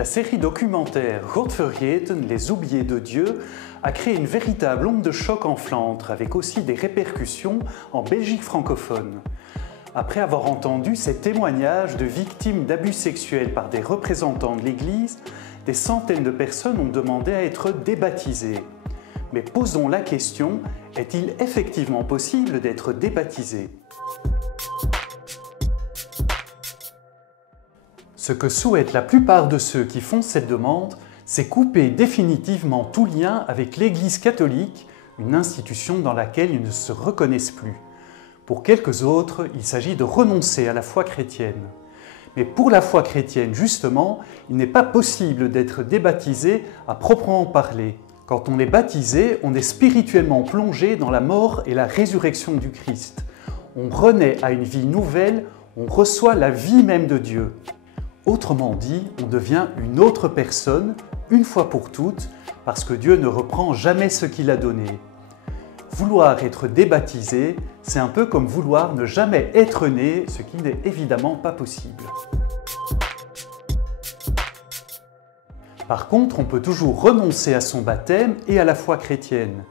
La série documentaire God Vergeten, les oubliés de Dieu, a créé une véritable onde de choc en Flandre, avec aussi des répercussions en Belgique francophone. Après avoir entendu ces témoignages de victimes d'abus sexuels par des représentants de l'Église, des centaines de personnes ont demandé à être débaptisées. Mais posons la question, est-il effectivement possible d'être débaptisé ? Ce que souhaitent la plupart de ceux qui font cette demande, c'est couper définitivement tout lien avec l'Église catholique, une institution dans laquelle ils ne se reconnaissent plus. Pour quelques autres, il s'agit de renoncer à la foi chrétienne. Mais pour la foi chrétienne, justement, il n'est pas possible d'être débaptisé à proprement parler. Quand on est baptisé, on est spirituellement plongé dans la mort et la résurrection du Christ. On renaît à une vie nouvelle, on reçoit la vie même de Dieu. Autrement dit, on devient une autre personne, une fois pour toutes, parce que Dieu ne reprend jamais ce qu'il a donné. Vouloir être débaptisé, c'est un peu comme vouloir ne jamais être né, ce qui n'est évidemment pas possible. Par contre, on peut toujours renoncer à son baptême et à la foi chrétienne.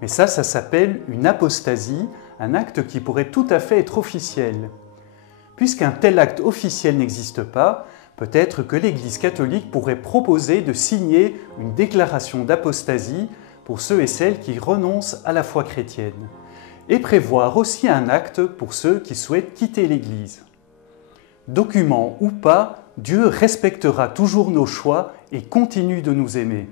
Mais ça s'appelle une apostasie, un acte qui pourrait tout à fait être officiel. Puisqu'un tel acte officiel n'existe pas, peut-être que l'Église catholique pourrait proposer de signer une déclaration d'apostasie pour ceux et celles qui renoncent à la foi chrétienne, et prévoir aussi un acte pour ceux qui souhaitent quitter l'Église. Document ou pas, Dieu respectera toujours nos choix et continue de nous aimer.